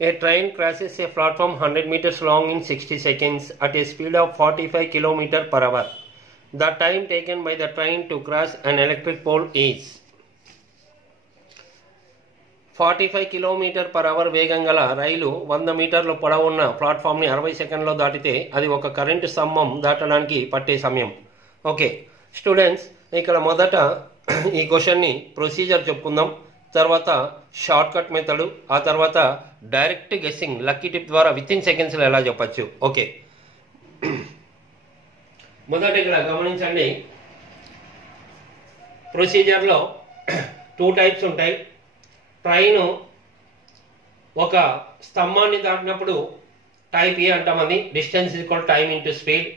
A train crosses a platform 100 meters long in 60 seconds at a speed of 45 km per hour. The time taken by the train to cross an electric pole is 45 km per hour వేగం గల రైలు 100 మీటర్ల పొడవు ఉన్న ప్లాట్ఫామ్ని 60 సెకండ్లలో దాటితే అది ఒక current స్తంభం దాటడానికి పట్టే సమయం. ఓకే స్టూడెంట్స్, ఇక్కడ మొదట ఈ క్వశ్చన్ని ప్రొసీజర్ చెప్పుకుందాం, తర్వాత షార్ట్ కట్ మెథడ్, ఆ తర్వాత డైరెక్ట్ గెస్సింగ్ లక్కీ టిప్ ద్వారా విత్ ఇన్ సెకండ్స్లో ఎలా చెప్పచ్చు. ఓకే, మొదట ఇక్కడ గమనించండి, ప్రొసీజర్లో 2 టైప్స్ ఉంటాయి. ట్రైన్ ఒక స్తంభాన్ని దాటినప్పుడు టైప్ ఏ అంటాం, అది distance equal time into speed.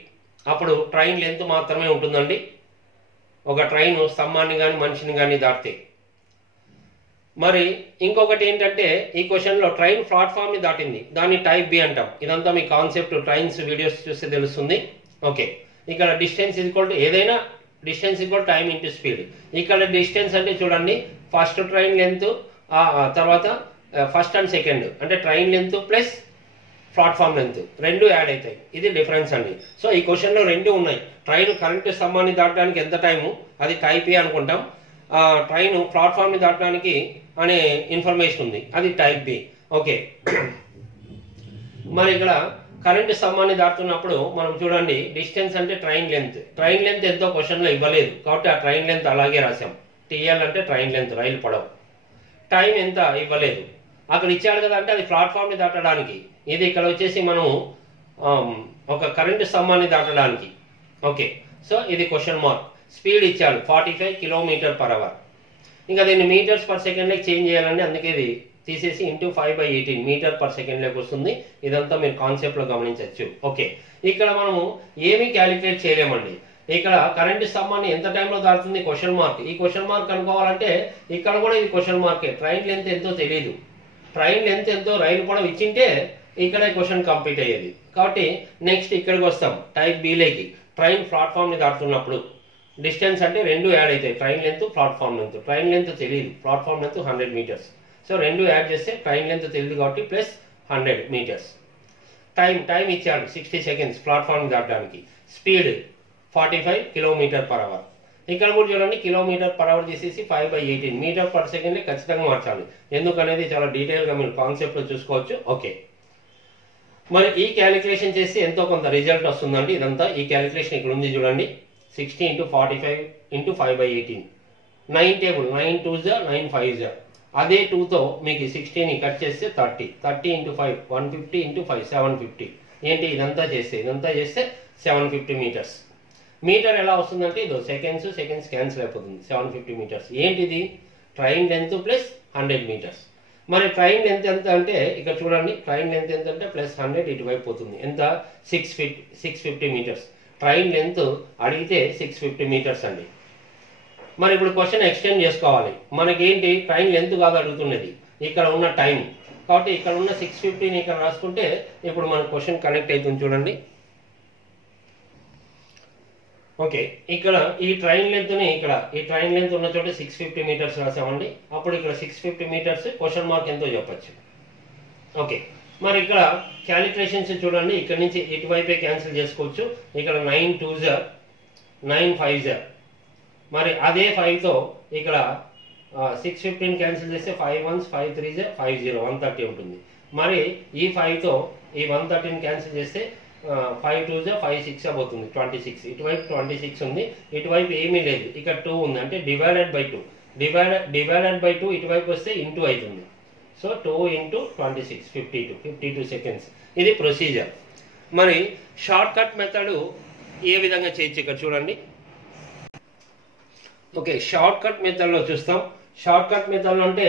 అప్పుడు ట్రైన్ లెంత్ మాత్రమే ఉంటుందండి ఒక ట్రైన్ స్తంభాన్ని కానీ మనిషిని కానీ దాటితే. మరి ఇంకొకటి ఏంటంటే ఈ క్వశ్చన్లో ట్రైన్ ప్లాట్ఫామ్ని దాటింది, దాన్ని టైప్ బి అంటాం. ఇదంతా మీ కాన్సెప్ట్ ట్రైన్స్ వీడియోస్ చూస్తే తెలుస్తుంది. ఓకే, ఇక్కడ డిస్టెన్స్ ఈక్వల్ టు ఏదైనా distance equal time into speed. ఇక్కడ డిస్టెన్స్ అంటే చూడండి, ఫస్ట్ ట్రైన్ లెంత్ తర్వాత ఫస్ట్ అండ్ సెకండ్ అంటే train length plus platform length రెండు యాడ్ అవుతాయి, ఇది డిఫరెన్స్ అండి. సో ఈ క్వశ్చన్లో రెండు ఉన్నాయి. ట్రైన్ కరెంట్ స్తంభాన్ని దాటడానికి ఎంత టైము, అది టైప్ ఏ అనుకుంటాం. ట్రైన్ ప్లాట్ఫామ్ని దాటడానికి అనే ఇన్ఫర్మేషన్ ఉంది, అది టైప్ బి. ఓకే, మరి ఇక్కడ కరెంట్ స్తంభాన్ని దాటుతున్నప్పుడు మనం చూడండి, డిస్టెన్స్ అంటే ట్రైన్ లెంత్ ఎంతో క్వశ్చన్లో ఇవ్వలేదు కాబట్టి ఆ ట్రైన్ లెంత్ అలాగే రాసాం. టిఎల్ అంటే ట్రైన్ లెంత్, రైలు పొడవు. టైం ఎంత ఇవ్వలేదు, అక్కడ ఇచ్చాడు కదా అంటే అది ప్లాట్ఫామ్ని దాటడానికి, ఇది ఇక్కడ వచ్చేసి మనం ఒక కరెంటు స్తంభాన్ని దాటడానికి. ఓకే, సో ఇది క్వశ్చన్ మార్క్. స్పీడ్ ఇచ్చాడు 45 km/h. ఇంకా దీన్ని మీటర్స్ పర్ సెకండ్లోకి చేంజ్ చేయాలండి, అందుకే ఇది తీసేసి ఇంటూ 5/18 మీటర్ పర్ సెకండ్లోకి వస్తుంది. ఇదంతా మీరు కాన్సెప్ట్లో గమనించవచ్చు. ఓకే, ఇక్కడ మనము ఏమీ క్యాలిక్యులేట్ చేయలేమండి. ఇక్కడ కరెంటు స్తంభాన్ని ఎంత టైంలో దాటుతుంది క్వశ్చన్ మార్క్. ఈ క్వశ్చన్ మార్క్ అనుకోవాలంటే ఇక్కడ కూడా ఇది క్వశ్చన్ మార్కే. ట్రైన్ లెంత్ ఎంతో తెలియదు, ట్రైన్ లెంత్ ఎంతో రైలు పొడవు ఇచ్చింటే ఇక్కడ క్వశ్చన్ కంప్లీట్ అయ్యేది. కాబట్టి నెక్స్ట్ ఇక్కడికి వస్తాం టైప్ బిలోకి. ట్రైన్ ప్లాట్ఫామ్ని దాటుతున్నప్పుడు డిస్టెన్స్ అంటే రెండు యాడ్ అవుతాయి, train length platform length. Train length తెలియదు, ప్లాట్ఫామ్ లెంత్ 100 మీటర్స్. సో రెండు యాడ్ చేస్తే ట్రైన్ లెంత్ తెలియదు కాబట్టి ప్లస్ 100 మీటర్స్. టైం ఇచ్చాడు 60 సెకండ్స్ ప్లాట్ఫామ్ దాటడానికి. Speed 45 km/h. ఇక్కడ కూడా చూడండి, km/h తీసేసి 5/18 మీటర్ పర్ సెకండ్ ఖచ్చితంగా మార్చాలి. ఎందుకనేది చాలా డీటెయిల్గా మీరు కాన్సెప్ట్లో చూసుకోవచ్చు. ఓకే, మరి ఈ క్యాలిక్యులేషన్ చేసి ఎంతో కొంత రిజల్ట్ వస్తుందండి. ఇదంతా ఈ క్యాలిక్యులేషన్ ఇక్కడ ఉంది చూడండి, 60 × 45 × 5/18. 9 టేబుల్, 9 2s 9 5s. అదే 2తో మీకు 60ని కట్ చేస్తే 30 × 5 150 × 5 750. ఏంటి ఇదంతా చేస్తే 750 మీటర్స్. మీటర్ ఎలా వస్తుందంటే ఇదో సెకండ్స్ క్యాన్సిల్ అయిపోతుంది, 750 మీటర్స్. ఏంటిది ట్రైన్ లెంత్ ప్లస్ 100 మీటర్స్. మరి ట్రైన్ లెంత్ ఎంత అంటే ఇక్కడ చూడండి, ట్రైన్ లెంత్ ఎంత అంటే ప్లస్ 100 ఇటువైపు పోతుంది. ఎంత 650 మీటర్స్. ట్రైన్ లెంత్ అడిగితే 650 మీటర్స్ అండి. మరి ఇప్పుడు క్వశ్చన్ ఎక్స్టెండ్ చేసుకోవాలి. మనకేంటి ట్రైన్ లెంత్ కాదు అడుగుతున్నది, ఇక్కడ ఉన్న టైం. కాబట్టి ఇక్కడ ఉన్న 650ని ఇక్కడ రాసుకుంటే ఇప్పుడు మన క్వశ్చన్ కనెక్ట్ అవుతుంది చూడండి. ఓకే, ఇక్కడ ఈ ట్రైన్ లెంత్ని ఈ ట్రైన్ లెంత్ ఉన్న చోట 650 మీటర్స్ రాసామండి. అప్పుడు ఇక్కడ 650 మీటర్స్ క్వశ్చన్ మార్క్ ఎంతో చెప్పచ్చు. ఓకే, మరి ఇక్కడ క్యాలిక్యులేషన్స్ చూడండి, ఇక్కడ నుంచి ఇటువైపే క్యాన్సిల్ చేసుకోవచ్చు. ఇక్కడ 9 2s 9 5s. మరి అదే 5తో ఇక్కడ 650ని క్యాన్సిల్ చేస్తే 5 1s 5 3s 50 130 ఉంటుంది. మరి ఈ 5తో ఈ 130ని క్యాన్సిల్ చేస్తే 5 2s 5 6 పోతుంది 26. ఇటువైపు 26 ఉంది, ఇటువైపు ఏమీ లేదు, ఇక్కడ 2 ఉంది అంటే డివైడెడ్ బై 2 ఇటువైపు వస్తే ఇంటూ అవుతుంది. So 2 × 26 52 seconds. ఇది ప్రొసీజర్. మరి షార్ట్ కట్ మెథడ్ ఏ విధంగా చేయొచ్చు ఇక్కడ చూడండి. ఓకే, షార్ట్ కట్ మెథడ్లో చూస్తాం. షార్ట్ కట్ మెథడ్లో అంటే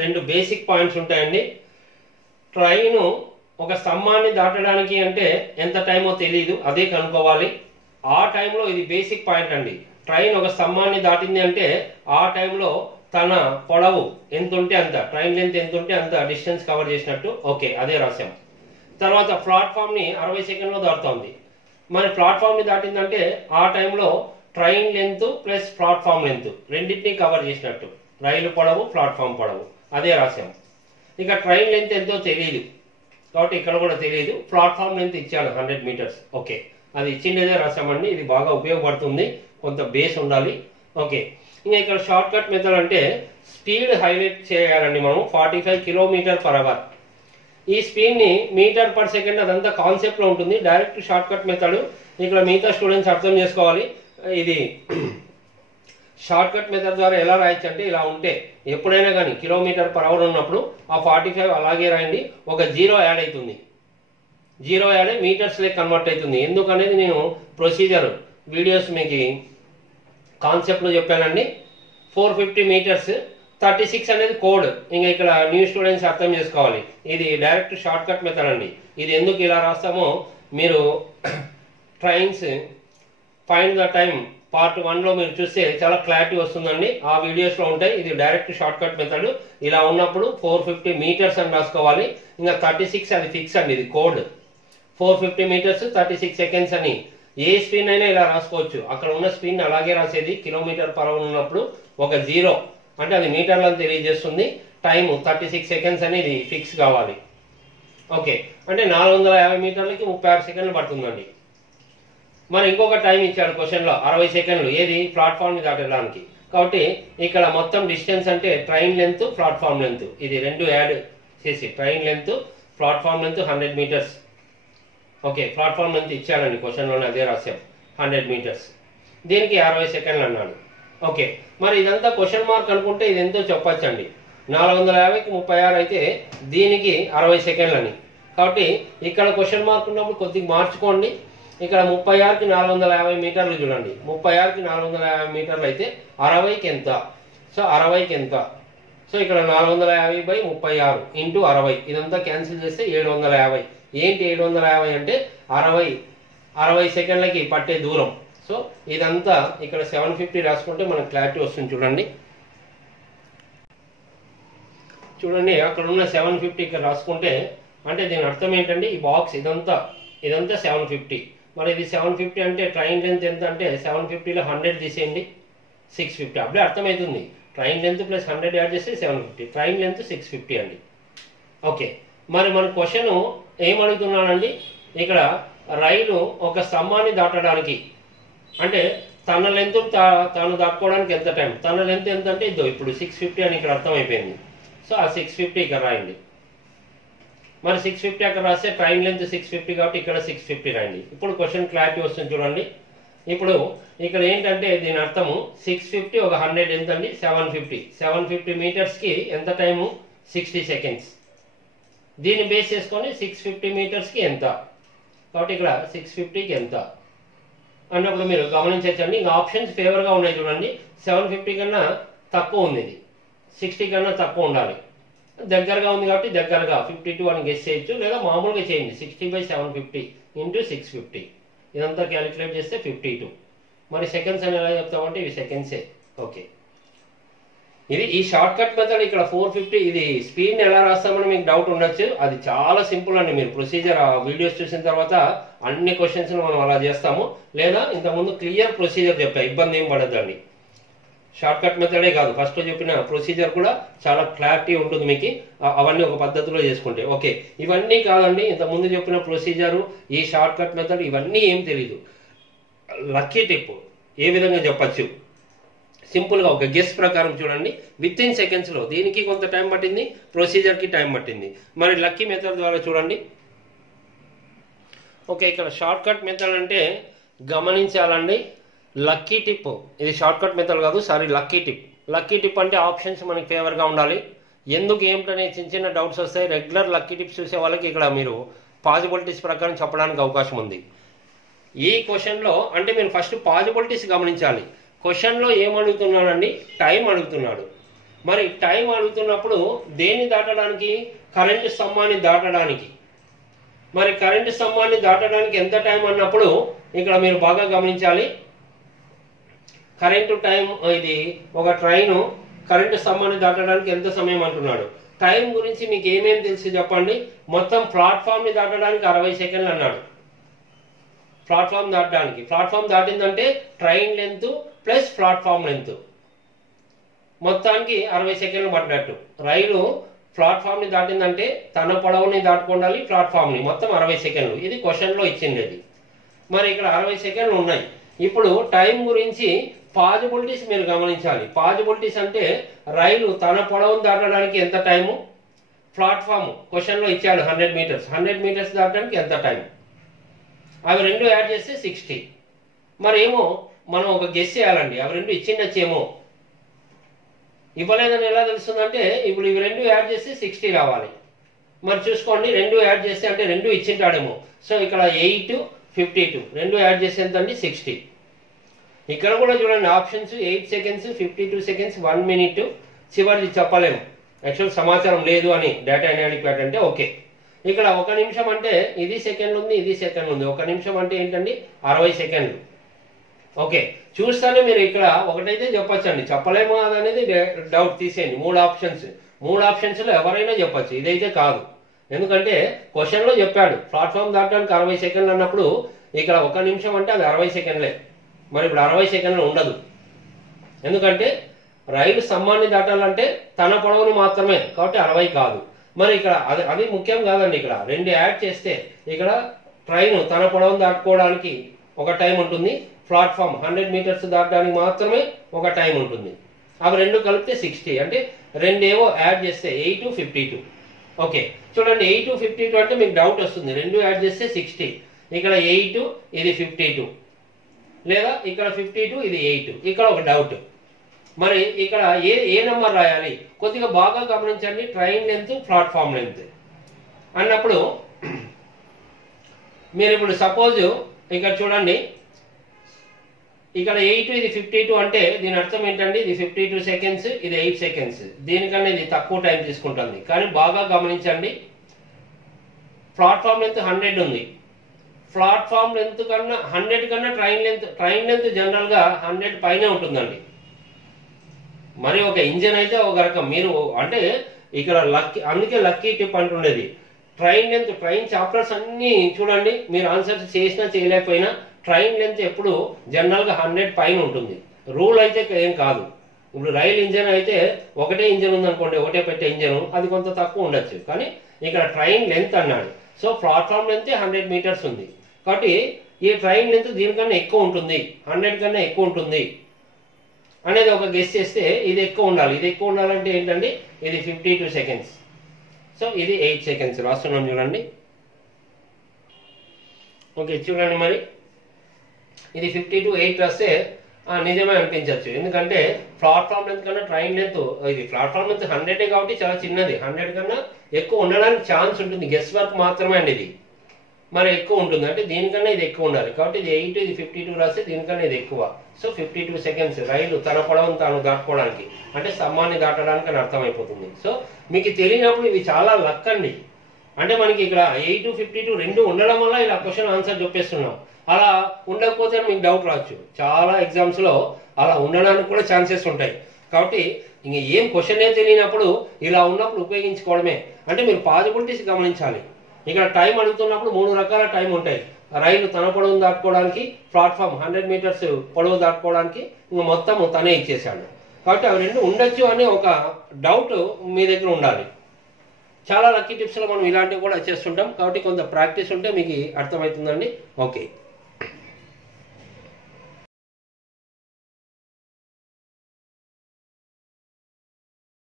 2 బేసిక్ పాయింట్స్ ఉంటాయండి. ట్రైన్ ఒక స్తంభాన్ని దాటడానికి అంటే ఎంత టైమో తెలియదు, అదే కనుక్కోవాలి. ఆ టైంలో ఇది బేసిక్ పాయింట్ అండి. ట్రైన్ ఒక స్తంభాన్ని దాటింది అంటే ఆ టైంలో తన పొడవు ఎంత ఉంటే అంత, ట్రైన్ లెంత్ ఎంత ఉంటే అంత డిస్టెన్స్ కవర్ చేసినట్టు. ఓకే, అదే రాసాం. తర్వాత ప్లాట్ఫామ్ని 60 సెకండ్లో దాటుతుంది. మరి ప్లాట్ఫామ్ని దాటిందంటే ఆ టైంలో train length plus platform length రెండింటినీ కవర్ చేసినట్టు, రైలు పొడవు ప్లాట్ఫామ్ పొడవు, అదే రాసాం. ఇక ట్రైన్ లెంత్ ఎంతో తెలియదు కాబట్టి ఇక్కడ కూడా తెలియదు. ప్లాట్ఫామ్ లెంత్ ఇచ్చాడు 100 మీటర్స్. ఓకే, అది ఇచ్చిండేదే రాసామండి. ఇది బాగా ఉపయోగపడుతుంది, కొంత బేస్ ఉండాలి. ఓకే, ఇంకా ఇక్కడ షార్ట్ కట్ మెథడ్ అంటే స్పీడ్ హైలైట్ చేయాలండి మనం 45 km/h. ఈ స్పీడ్ని మీటర్ పర్ సెకండ్ అదంతా కాన్సెప్ట్లో ఉంటుంది. డైరెక్ట్ షార్ట్ కట్ మెథడ్ ఇక్కడ మిగతా స్టూడెంట్స్ అర్థం చేసుకోవాలి. ఇది షార్ట్ కట్ మెథడ్ ద్వారా ఎలా రాయొచ్చు అంటే ఇలా ఉంటే ఎప్పుడైనా కానీ km/h ఉన్నప్పుడు ఆ 45 అలాగే రాయండి. ఒక 0 యాడ్ అవుతుంది. 0 యాడ్ అయ్యి మీటర్స్ లెక్క కన్వర్ట్ అవుతుంది. ఎందుకనేది నేను ప్రొసీజర్ వీడియోస్ మీకు కాన్సెప్ట్లో చెప్పానండి. 450 మీటర్స్ 36 అనేది కోడ్. ఇంకా ఇక్కడ న్యూ స్టూడెంట్స్ అర్థం చేసుకోవాలి. ఇది డైరెక్ట్ షార్ట్ కట్ మెథడ్ అండి. ఇది ఎందుకు ఇలా రాస్తామో మీరు trains find the time part 1లో మీరు చూస్తే చాలా క్లారిటీ వస్తుందండి. ఆ వీడియోస్లో ఉంటాయి. ఇది డైరెక్ట్ షార్ట్ కట్ మెథడ్. ఇలా ఉన్నప్పుడు 450 మీటర్స్ అని రాసుకోవాలి. ఇంకా 36 అది ఫిక్స్ అండి, ఇది కోడ్. 450 మీటర్స్ 36 సెకండ్స్ అని ఏ స్పీడ్ అయినా ఇలా రాసుకోవచ్చు. అక్కడ ఉన్న స్పీడ్ అలాగే రాసేది. km/h ఉన్నప్పుడు ఒక 0 అంటే అది మీటర్లను తెలియజేస్తుంది. టైం 36 సెకండ్స్ అనేది ఫిక్స్ కావాలి. ఓకే, అంటే 450 మీటర్లకి 36 సెకండ్లు పడుతుందండి. మరి ఇంకొక టైం ఇచ్చాడు క్వశ్చన్లో 60 సెకండ్లు. ఏది ప్లాట్ఫామ్ మీద దాటడానికి. కాబట్టి ఇక్కడ మొత్తం డిస్టెన్స్ అంటే ట్రైన్ లెంత్ ప్లాట్ఫామ్ లెంత్ ఇది రెండు యాడ్ చేసి train length platform length 100 metres. Okay, platform length ఇచ్చాడండి క్వశ్చన్లోనే, అదే రాశాం 100 మీటర్స్. దీనికి 60 సెకండ్లు అన్నాడు. ఓకే, మరి ఇదంతా క్వశ్చన్ మార్క్ అనుకుంటే ఇది ఎంతో చెప్పచ్చండి. 450కి 36 అయితే దీనికి 60 సెకండ్లు అని. కాబట్టి ఇక్కడ క్వశ్చన్ మార్క్ ఉన్నప్పుడు కొద్దిగా మార్చుకోండి. ఇక్కడ 36కి 450 మీటర్లు చూడండి. 36కి 450 మీటర్లు అయితే 60కి ఎంత? సో 60కి ఎంత? సో ఇక్కడ 450/36 ఇంటూ 60 ఇదంతా క్యాన్సిల్ చేస్తే 750. ఏంటి 750 అంటే 60 సెకండ్లకి పట్టే దూరం. సో ఇదంతా ఇక్కడ 750 రాసుకుంటే మనకు క్లారిటీ వస్తుంది. చూడండి అక్కడ ఉన్న 750 ఇక్కడ రాసుకుంటే అంటే దీని అర్థం ఏంటంటే ఈ బాక్స్ ఇదంతా 750. మరి ఇది 750 అంటే ట్రైన్ లెంత్ ఎంత అంటే 750లో 100 తీసేయండి 650. అప్పుడే అర్థమవుతుంది. ట్రైన్ లెంత్ ప్లస్ 100 యాడ్ చేస్తే 750. ట్రైన్ లెంత్ 650 అండి. ఓకే, మరి మన క్వశ్చన్ ఏమడుగుతున్నానండి, ఇక్కడ రైలు ఒక స్తంభాన్ని దాటడానికి అంటే తన లెంత్ తాను దాటుకోవడానికి ఎంత టైం, తన లెంత్ ఎంత అంటే ఇదో ఇప్పుడు 650 అని ఇక్కడ అర్థమైపోయింది. సో ఆ 650 ఇక్కడ రాయండి. మరి 650 అక్కడ రాస్తే ట్రైన్ లెంత్ 650 కాబట్టి ఇక్కడ 650 రాయండి. ఇప్పుడు క్వశ్చన్ క్లారిటీ వస్తుంది చూడండి. ఇప్పుడు ఇక్కడ ఏంటంటే దీని అర్థము 650 ఒక 100 ఎంత అండి 750 మీటర్స్కి ఎంత టైము 60 సెకండ్స్. దీన్ని బేస్ చేసుకొని 650 మీటర్స్కి ఎంత, కాబట్టి ఇక్కడ 650కి ఎంత అన్నప్పుడు మీరు గమనించండి. ఇంకా ఆప్షన్స్ ఫేవర్గా ఉన్నాయి చూడండి. 750 కన్నా తక్కువ ఉంది, ఇది 60 కన్నా తక్కువ ఉండాలి. దగ్గరగా ఉంది కాబట్టి దగ్గరగా 52 అని గెస్ చేయొచ్చు, లేదా మామూలుగా చేయండి 60/750 ఇంటూ 650. ఇదంతా క్యాలిక్యులేట్ చేస్తే 52. మరి సెకండ్స్ అని ఎలా చెప్తామంటే ఇవి సెకండ్సే. ఓకే, ఇది ఈ షార్ట్ కట్ మెథడ్. ఇక్కడ 450 ఇది స్పీడ్ని ఎలా రాస్తామని మీకు డౌట్ ఉండొచ్చు. అది చాలా సింపుల్ అండి. మీరు ప్రొసీజర్ వీడియోస్ చూసిన తర్వాత అన్ని క్వశ్చన్స్ మనం అలా చేస్తాము, లేదా ఇంతకుముందు క్లియర్ ప్రొసీజర్ చెప్పా, ఇబ్బంది ఏం పడద్దండి. షార్ట్ కట్ మెథడే కాదు, ఫస్ట్ చెప్పిన ప్రొసీజర్ కూడా చాలా క్లారిటీ ఉంటుంది మీకు, అవన్నీ ఒక పద్ధతిలో చేసుకుంటే. ఓకే, ఇవన్నీ కాదండి, ఇంతకుముందు చెప్పిన ప్రొసీజరు ఈ షార్ట్ కట్ మెథడ్ ఇవన్నీ ఏం తెలీదు. లక్కీ టిప్ ఏ విధంగా చెప్పచ్చు, సింపుల్గా ఒక గెస్ ప్రకారం చూడండి. విత్ ఇన్ సెకండ్స్లో దీనికి కొంత టైం పట్టింది, ప్రొసీజర్కి టైం పట్టింది. మరి లక్కీ మెథడ్ ద్వారా చూడండి. ఓకే, ఇక్కడ షార్ట్ కట్ మెథడ్ అంటే గమనించాలండి. లక్కీ టిప్ ఇది షార్ట్ కట్ మెథడ్ కాదు, sorry lucky tip. Lucky tip అంటే ఆప్షన్స్ మనకి ఫేవర్గా ఉండాలి. ఎందుకు ఏమిటనే చిన్న చిన్న డౌట్స్ వస్తాయి. రెగ్యులర్ లక్కీ టిప్స్ చూసే వాళ్ళకి ఇక్కడ మీరు పాజిబిలిటీస్ ప్రకారం చెప్పడానికి అవకాశం ఉంది. ఈ క్వశ్చన్లో అంటే మీరు ఫస్ట్ పాజిబిలిటీస్ గమనించాలి. క్వశ్చన్లో ఏమడుగుతున్నాడండి, టైం అడుగుతున్నాడు. మరి టైం అడుగుతున్నప్పుడు దేన్ని దాటడానికి, కరెంటు స్తంభాన్ని దాటడానికి. మరి కరెంటు స్తంభాన్ని దాటడానికి ఎంత టైం అన్నప్పుడు ఇక్కడ మీరు బాగా గమనించాలి. కరెంటు టైం ఇది ఒక ట్రైను కరెంటు స్తంభాన్ని దాటడానికి ఎంత సమయం అంటున్నాడు. టైం గురించి మీకు ఏమేమి తెలుసు చెప్పండి. మొత్తం ప్లాట్ఫామ్ని దాటడానికి 60 సెకండ్లు అన్నాడు. ప్లాట్ఫామ్ దాటడానికి, ప్లాట్ఫామ్ దాటిందంటే train length plus platform length మొత్తానికి 60 సెకండ్లు పట్టినట్టు. రైలు ప్లాట్ఫామ్ని దాటిందంటే తన పొడవుని దాటుకుండాలి ప్లాట్ఫామ్ని, మొత్తం 60 సెకండ్లు. ఇది క్వశ్చన్లో ఇచ్చింది. మరి ఇక్కడ 60 సెకండ్లు ఉన్నాయి. ఇప్పుడు టైం గురించి పాజిబిలిటీస్ మీరు గమనించాలి. పాజిబిలిటీస్ అంటే రైలు తన పొడవును దాటడానికి ఎంత టైము, ప్లాట్ఫామ్ క్వశ్చన్లో ఇచ్చాడు 100 మీటర్స్, 100 మీటర్స్ దాటడానికి ఎంత టైం, అవి రెండు యాడ్ చేస్తే 60. మరి ఏమో మనం ఒక గెస్ చేయాలండి, అవి రెండు ఇచ్చిండొచ్చేమో. ఇవ్వలేదని ఎలా తెలుస్తుందంటే ఇప్పుడు ఇవి రెండు యాడ్ చేస్తే 60 రావాలి. మరి చూసుకోండి, రెండు యాడ్ చేస్తే అంటే రెండు ఇచ్చింటాడేమో. సో ఇక్కడ 8, 52 రెండు యాడ్ చేస్తే ఎంత అండి 60. ఇక్కడ కూడా చూడండి ఆప్షన్స్ 8 సెకండ్స్, 52 సెకండ్స్, 1 మినిట్. చివరిది చెప్పలేము, యాక్చువల్ సమాచారం లేదు అని డేటా ఎనాలిటిక్స్ అంటే ఓకే. ఇక్కడ 1 నిమిషం అంటే ఇది సెకండ్ ఉంది, ఇది సెకండ్ ఉంది. 1 నిమిషం అంటే ఏంటండి 60 సెకండ్లు. ఓకే, చూస్తానే మీరు ఇక్కడ ఒకటైతే చెప్పొచ్చండి, చెప్పలేము అనేది డౌట్ తీసేయండి. 3 ఆప్షన్స్, 3 ఆప్షన్స్లో ఎవరైనా చెప్పొచ్చు, ఇదైతే కాదు. ఎందుకంటే క్వశ్చన్లో చెప్పాడు ప్లాట్ఫామ్ దాటడానికి 60 సెకండ్లు అన్నప్పుడు ఇక్కడ 1 నిమిషం అంటే అది 60 సెకండ్లే. మరి ఇప్పుడు 60 సెకండ్లు ఉండదు, ఎందుకంటే రైలు స్తంభాన్ని దాటాలంటే తన పొడవును మాత్రమే, కాబట్టి 60 కాదు. మరి ఇక్కడ అది ముఖ్యం కాదండి. ఇక్కడ రెండు యాడ్ చేస్తే ఇక్కడ ట్రైన్ తన పొడవును దాటుకోవడానికి ఒక టైం ఉంటుంది, ప్లాట్ఫామ్ 100 మీటర్స్ దాటడానికి మాత్రమే ఒక టైం ఉంటుంది. అవి రెండు కలిపితే 60, అంటే రెండేవో యాడ్ చేస్తే 8, 52. ఓకే చూడండి, 8, 52 అంటే మీకు డౌట్ వస్తుంది, రెండు యాడ్ చేస్తే 60. ఇక్కడ 8 ఇది 52, లేదా ఇక్కడ 52 ఇది 8. ఇక్కడ ఒక డౌట్, మరి ఇక్కడ ఏ నెంబర్ రాయాలి? కొద్దిగా బాగా గమనించండి. ట్రైన్ లెంత్, ప్లాట్ఫామ్ లెంత్ అన్నప్పుడు మీరు ఇప్పుడు సపోజ్ ఇక్కడ చూడండి, ఇక్కడ 8 ఇది 52 అంటే దీని అర్థం ఏంటండి, ఇది 52 సెకండ్స్, ఇది 8 సెకండ్స్. దీనికన్నా ఇది తక్కువ టైం తీసుకుంటుంది. కానీ బాగా గమనించండి, ప్లాట్ఫామ్ లెంత్ 100 ఉంది. ప్లాట్ఫామ్ లెంత్ కన్నా 100 కన్నా ట్రైన్ లెంత్ జనరల్గా 100 పైనే ఉంటుందండి. మరి ఒక ఇంజన్ అయితే ఒక రకం, మీరు అంటే ఇక్కడ లక్కీ, అందుకే లక్కీ టిప్ అంటుండేది. ట్రైన్ లెంత్, ట్రైన్ చాప్టర్స్ అన్ని చూడండి, మీరు ఆన్సర్స్ చేసినా చేయలేకపోయినా ట్రైన్ లెంత్ ఎప్పుడు జనరల్గా 100 పైన ఉంటుంది. రూల్ అయితే ఏం కాదు. ఇప్పుడు రైల్ ఇంజన్ అయితే ఒకటే ఇంజన్ ఉందనుకోండి, ఒకటే పెట్టే ఇంజన్, అది కొంత తక్కువ ఉండొచ్చు. కానీ ఇక్కడ ట్రైన్ లెంత్ అన్నాడు. సో ప్లాట్ఫామ్ లెంత్ 100 మీటర్స్ ఉంది, కాబట్టి ఈ ట్రైన్ లెంత్ దీనికన్నా ఎక్కువ ఉంటుంది, 100 కన్నా ఎక్కువ ఉంటుంది అనేది ఒక గెస్ చేస్తే ఇది ఎక్కువ ఉండాలి. ఇది ఎక్కువ ఉండాలంటే ఏంటండి, ఇది 52 సెకండ్స్. సో ఇది 8 సెకండ్స్ రాస్తున్నాం చూడండి. ఓకే చూడండి, మరి ఇది 52, 8 రాస్తే నిజమే అనిపించవచ్చు. ఎందుకంటే ప్లాట్ఫామ్ లెంత్ కన్నా ట్రైన్ లెంత్, ఇది ప్లాట్ఫామ్ లెంత్ 100 కాబట్టి చాలా చిన్నది, 100 కన్నా ఎక్కువ ఉండడానికి ఛాన్స్ ఉంటుంది. గెస్ వర్క్ మాత్రమే అండి ఇది. మరి ఎక్కువ ఉంటుంది అంటే దీనికన్నా ఇది ఎక్కువ ఉండాలి, కాబట్టి ఇది 8, ఇది 52 రాస్తే దీనికన్నా ఇది ఎక్కువ. సో 52 సెకండ్స్ రైలు తన పొడవును తాను దాటుకోవడానికి, అంటే స్తంభాన్ని దాటడానికి అని అర్థమైపోతుంది. సో మీకు తెలియనప్పుడు ఇవి చాలా లక్ అండి. అంటే మనకి ఇక్కడ 8, 52 రెండు ఉండడం వల్ల ఇలా క్వశ్చన్ ఆన్సర్ చెప్పేస్తున్నాం. అలా ఉండకపోతే మీకు డౌట్ రావచ్చు. చాలా ఎగ్జామ్స్లో అలా ఉండడానికి కూడా ఛాన్సెస్ ఉంటాయి. కాబట్టి ఇంక ఏం క్వశ్చన్ తెలియనప్పుడు ఇలా ఉన్నప్పుడు ఉపయోగించుకోవడమే. అంటే మీరు పాజిబిలిటీస్ గమనించాలి. ఇక్కడ టైం అడుగుతున్నప్పుడు 3 రకాల టైం ఉంటాయి. రైలు తన పొడవును దాటుకోవడానికి, ప్లాట్ఫామ్ 100 మీటర్స్ పొడవు దాటుకోవడానికి, ఇంకా మొత్తం తనే ఇచ్చేసాడు. కాబట్టి అవి రెండు ఉండొచ్చు అనే ఒక డౌట్ మీ దగ్గర ఉండాలి. చాలా లక్కీ టిప్స్లో మనం ఇలాంటివి కూడా చేస్తుంటాం. కాబట్టి కొంత ప్రాక్టీస్ ఉంటే మీకు అర్థమవుతుందండి. ఓకే.